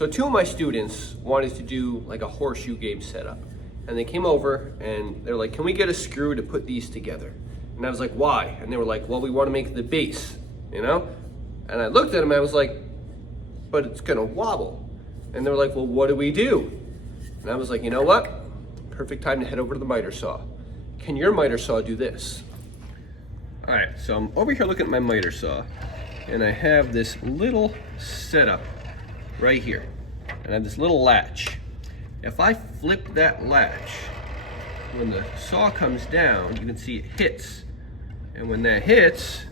So two of my students wanted to do like a horseshoe game setup. And they came over and they're like, can we get a screw to put these together? And I was like, why? And they were like, well, we want to make the base, you know? And I looked at them and I was like, but it's gonna wobble. And they were like, well, what do we do? And I was like, you know what? Perfect time to head over to the miter saw. Can your miter saw do this? All right, so I'm over here looking at my miter saw and I have this little setup right here. And I have this little latch. If I flip that latch, when the saw comes down, you can see it hits. And when that hits,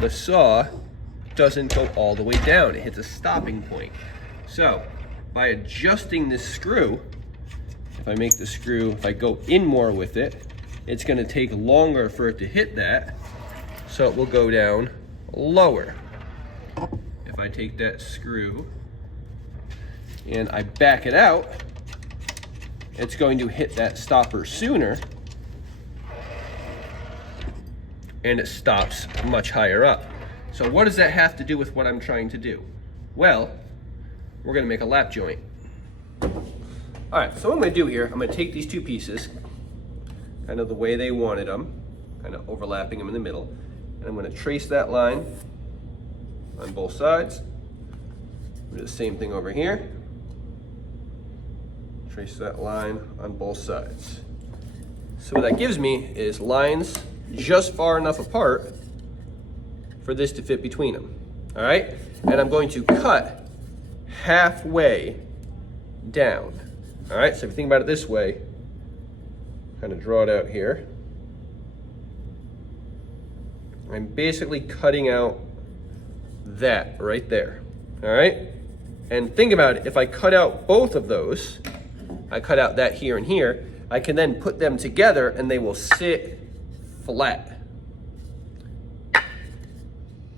the saw doesn't go all the way down. It hits a stopping point. So by adjusting this screw, if I make the screw, if I go in more with it, it's gonna take longer for it to hit that, so it will go down lower. If I take that screw and I back it out, it's going to hit that stopper sooner and it stops much higher up. So what does that have to do with what I'm trying to do? Well, we're gonna make a lap joint. All right, so what I'm gonna do here, I'm gonna take these two pieces, kind of the way they wanted them, kind of overlapping them in the middle, and I'm gonna trace that line on both sides. Do the same thing over here. Trace that line on both sides. So what that gives me is lines just far enough apart for this to fit between them, all right? And I'm going to cut halfway down, all right? So if you think about it this way, kind of draw it out here. I'm basically cutting out that right there, all right? And think about it, if I cut out both of those, I cut out that here and here, I can then put them together and they will sit flat.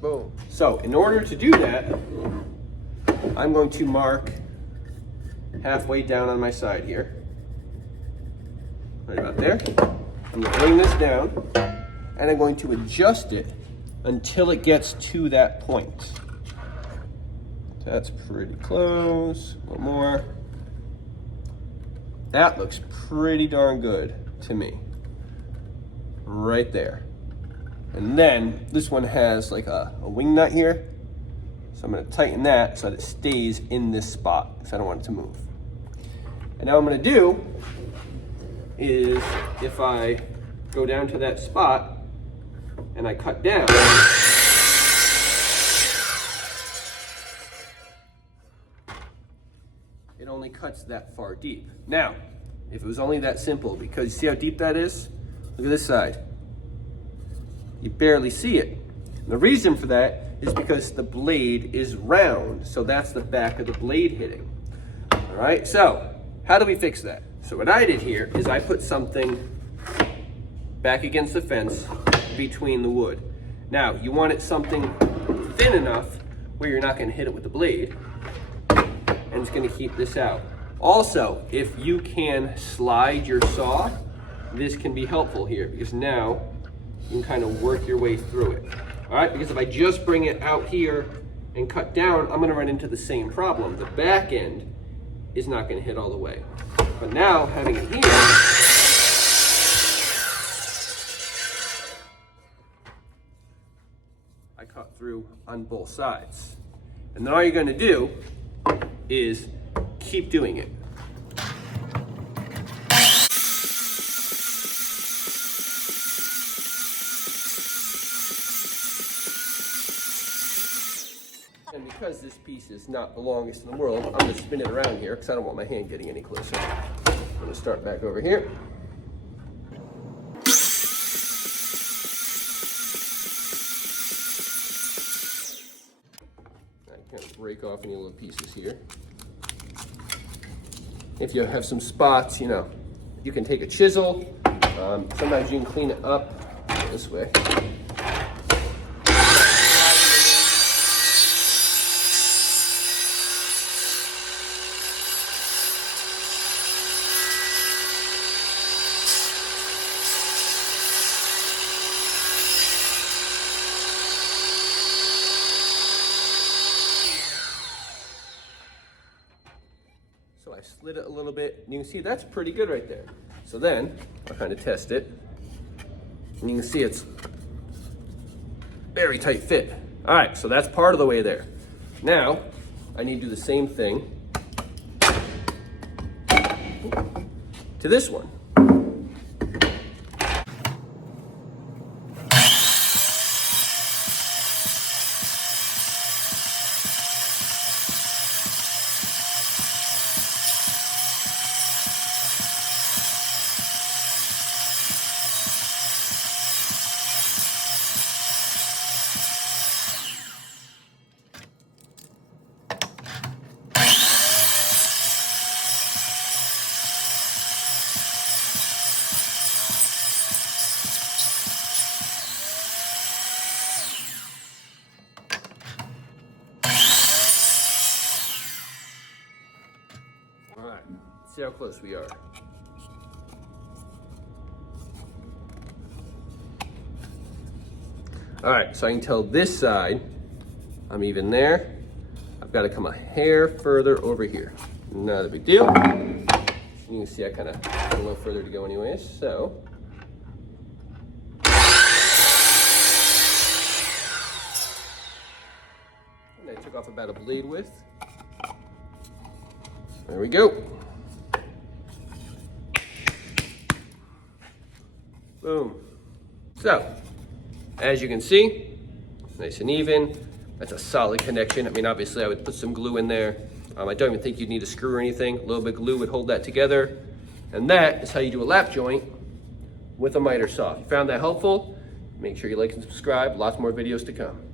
Boom. So in order to do that, I'm going to mark halfway down on my side here. Right about there. I'm going to bring this down and I'm going to adjust it until it gets to that point. That's pretty close. A little more. That looks pretty darn good to me. Right there. And then this one has like a wing nut here. So I'm gonna tighten that so that it stays in this spot because I don't want it to move. And now what I'm gonna do is if I go down to that spot and I cut down, it only cuts that far deep. Now, if it was only that simple, because you see how deep that is? Look at this side. You barely see it. And the reason for that is because the blade is round, so that's the back of the blade hitting. All right, so how do we fix that? So what I did here is I put something back against the fence between the wood. Now, you want it something thin enough where you're not gonna hit it with the blade, and it's gonna keep this out. Also, if you can slide your saw, this can be helpful here because now you can kind of work your way through it. All right, because if I just bring it out here and cut down, I'm gonna run into the same problem. The back end is not gonna hit all the way. But now, having it here, I cut through on both sides. And then all you're gonna do is keep doing it. And because this piece is not the longest in the world, I'm gonna spin it around here because I don't want my hand getting any closer. I'm gonna start back over here. Kind of break off any little pieces here. If you have some spots, you know, you can take a chisel. Sometimes you can clean it up this way. So I slid it a little bit, and you can see that's pretty good right there. So then, I'll kind of test it, and you can see it's very tight fit. All right, so that's part of the way there. Now, I need to do the same thing to this one. All right, let's see how close we are. All right, so I can tell this side, I'm even there. I've got to come a hair further over here. Not a big deal. You can see I kind of have a little further to go anyways, so. And I took off about a blade width. There we go. Boom. So, as you can see, nice and even. That's a solid connection. I mean, obviously I would put some glue in there. I don't even think you'd need a screw or anything. A little bit of glue would hold that together. And that is how you do a lap joint with a miter saw. If you found that helpful, make sure you like and subscribe. Lots more videos to come.